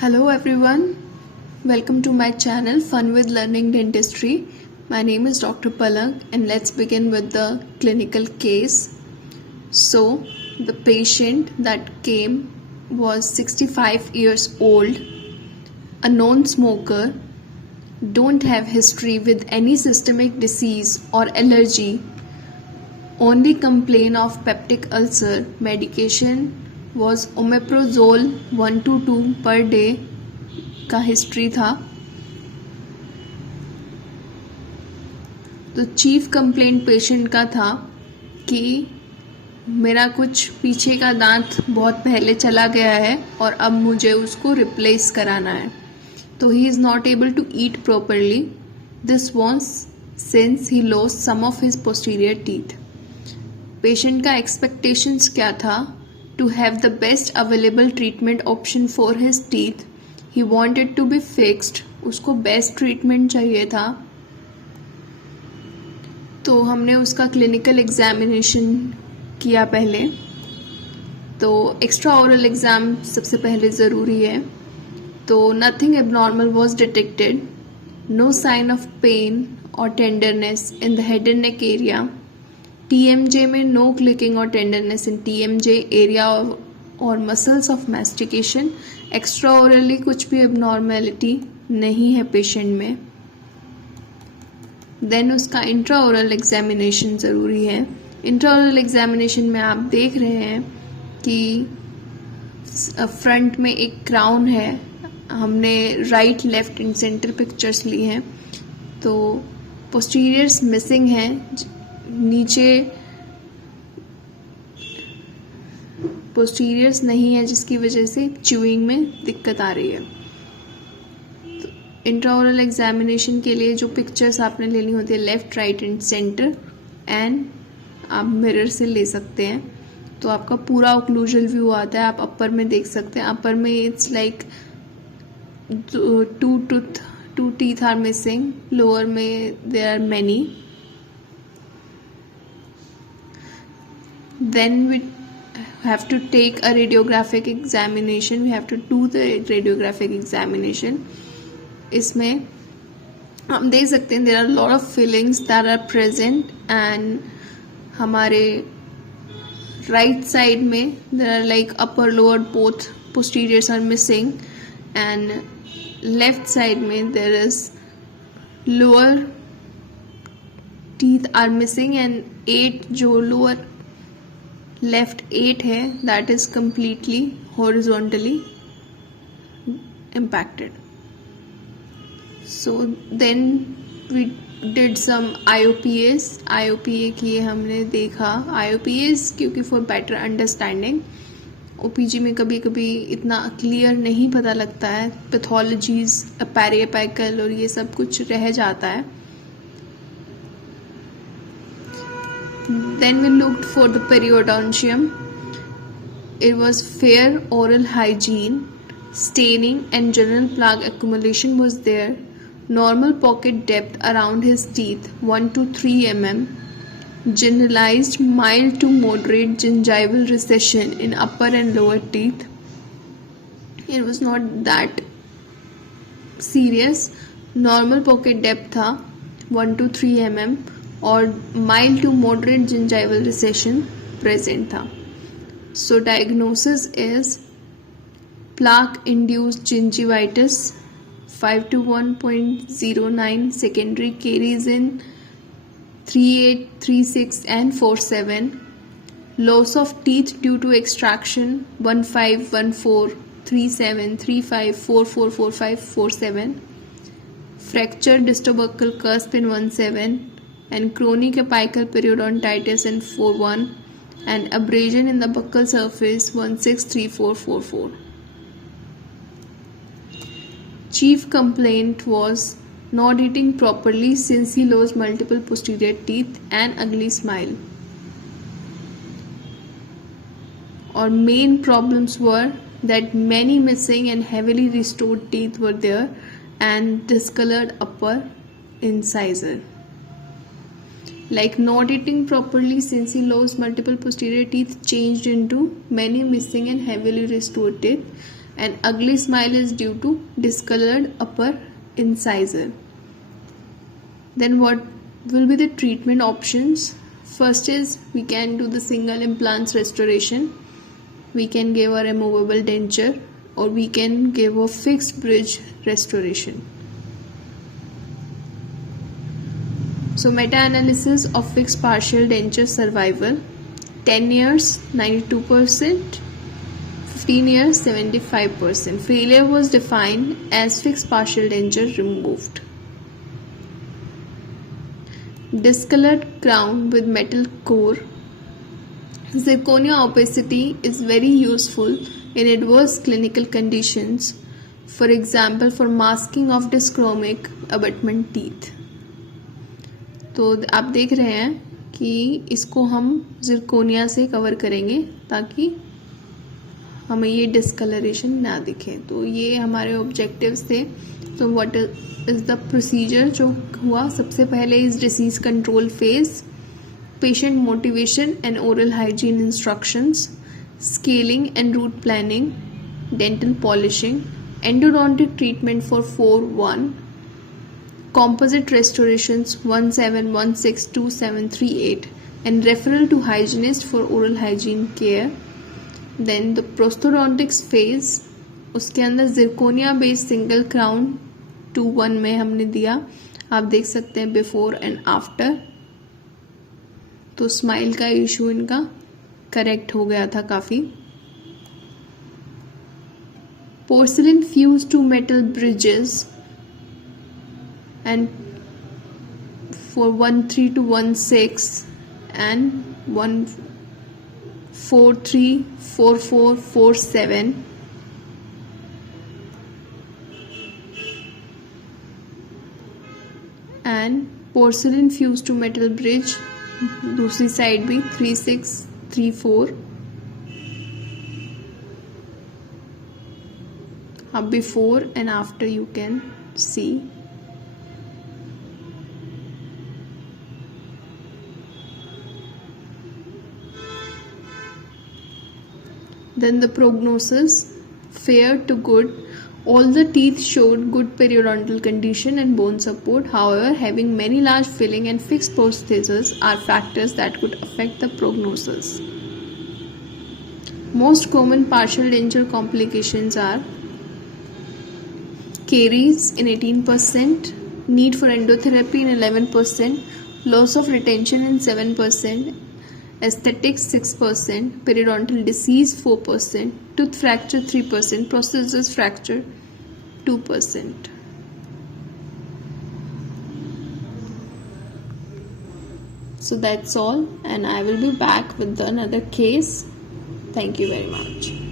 Hello everyone, welcome to my channel Fun with Learning Dentistry. My name is Dr. Palak and let's begin with the clinical case. So, the patient that came was 65 years old, a non-smoker, don't have history with any systemic disease or allergy, only complain of peptic ulcer, medication was omeprazole 1 to 2 per day का history था. तो chief complaint patient का था कि मेरा कुछ पीछे का दांत बहुत पहले चला गया है और अब मुझे उसको रिप्लेस कराना है. तो he is not able to eat properly. This once since he lost some of his posterior teeth. Patient का एक्सपेक्टेशंस क्या था? To have the best available treatment option for his teeth. He wanted to be fixed. उसको best treatment चाहिए था. तो हमने उसका clinical examination किया पहले. तो एक्स्ट्रा ओरल एग्ज़ाम सबसे पहले ज़रूरी है. तो nothing abnormal was detected. No sign of pain और tenderness in the head and neck area. TMJ में नो क्लिकिंग और टेंडरनेस इन TMJ एरिया और muscles of mastication. Extraorally कुछ भी एबनॉर्मेलिटी नहीं है पेशेंट में. देन उसका इंट्रा ओरल एग्जामिनेशन ज़रूरी है. इंट्रा ओरल एग्जामिनेशन में आप देख रहे हैं कि फ्रंट में एक क्राउन है. हमने right left and centre pictures ली हैं. तो पोस्टीरियर्स मिसिंग हैं. नीचे पोस्टीरियर्स नहीं है जिसकी वजह से च्यूइंग में दिक्कत आ रही है. तो इंट्राओरल एग्जामिनेशन के लिए जो पिक्चर्स आपने लेनी होती है left right and centre and आप मिरर से ले सकते हैं. तो आपका पूरा ओक्लूजल व्यू आता है. आप अपर में देख सकते हैं. अपर में it's like two teeth are missing. Lower में there are many. Then we have to take a radiographic examination. We have to do the radiographic examination. इसमें हम देख सकते हैं there are a lot of fillings that are present and हमारे right side में there are like upper lower both posteriors are missing and left side में there is lower teeth are missing and 8 जो lower left 8 है that is completely horizontally impacted. So then we did some IOPA किए. हमने देखा IOPAs क्योंकि for better understanding. OPG में कभी कभी इतना क्लियर नहीं पता लगता है. पैथोलॉजीज पेरिएपिकल और ये सब कुछ रह जाता है. Then we looked for the periodontium. It was fair oral hygiene. Staining and general plaque accumulation was there. Normal pocket depth around his teeth 1 to 3 mm. Generalized mild to moderate gingival recession in upper and lower teeth. It was not that serious. Normal pocket depth था 1 to 3 mm. और mild to moderate gingival recession present था. So diagnosis is plaque induced gingivitis 5 to 1.09. Secondary caries in 38, 36 and 47. Loss of teeth due to extraction 15, 14, 37, 35, 44, 45, 47. Fracture distobuccal cusp in 17. And chronic apical periodontitis in 41 and abrasion in the buccal surface 163444. Chief complaint was not eating properly since he lost multiple posterior teeth and ugly smile. Or main problems were that many missing and heavily restored teeth were there and discolored upper incisor. Like not eating properly since he lost multiple posterior teeth changed into many missing and heavily restored teeth and ugly smile is due to discolored upper incisor. Then what will be the treatment options? First is we can do the single implants restoration. We can give a removable denture, or we can give a fixed bridge restoration. So meta-analysis of fixed partial denture survival: 10 years 92%, 15 years 75%. Failure was defined as fixed partial denture removed. Discolored crown with metal core. Zirconia opacity is very useful in adverse clinical conditions, for example for masking of dyschromic abutment teeth. तो आप देख रहे हैं कि इसको हम zirconia से cover करेंगे ताकि हमें ये डिस्कलरेशन ना दिखे. तो ये हमारे ऑब्जेक्टिव्स थे. तो व्हाट इज द प्रोसीजर जो हुआ? सबसे पहले is disease control phase, patient motivation and oral hygiene instructions, scaling and root planning, dental polishing, endodontic treatment for 4-1, composite restorations 1-7, 1-6, 2-7, 3-8, and referral to hygienist for oral hygiene care. Then the prosthodontics phase, उसके अंदर zirconia based single crown 2-1 में हमने दिया. आप देख सकते हैं before and after. तो स्माइल का इशू इनका करेक्ट हो गया था काफ़ी. Porcelain fused to metal bridges and for 1-3 to 1-6 and 1-4-3, 4-4, 4-7. And porcelain fused to metal bridge, दूसरी साइड भी 3-6, 3-4. अब before and after you can see. Then the prognosis, fair to good. All the teeth showed good periodontal condition and bone support. However, having many large filling and fixed prostheses are factors that could affect the prognosis. Most common partial denture complications are caries in 18%, need for endotherapy in 11%, loss of retention in 7%, aesthetics 6%, periodontal disease 4%, tooth fracture 3%, prosthesis fracture 2%. So that's all, and I will be back with another case. Thank you very much.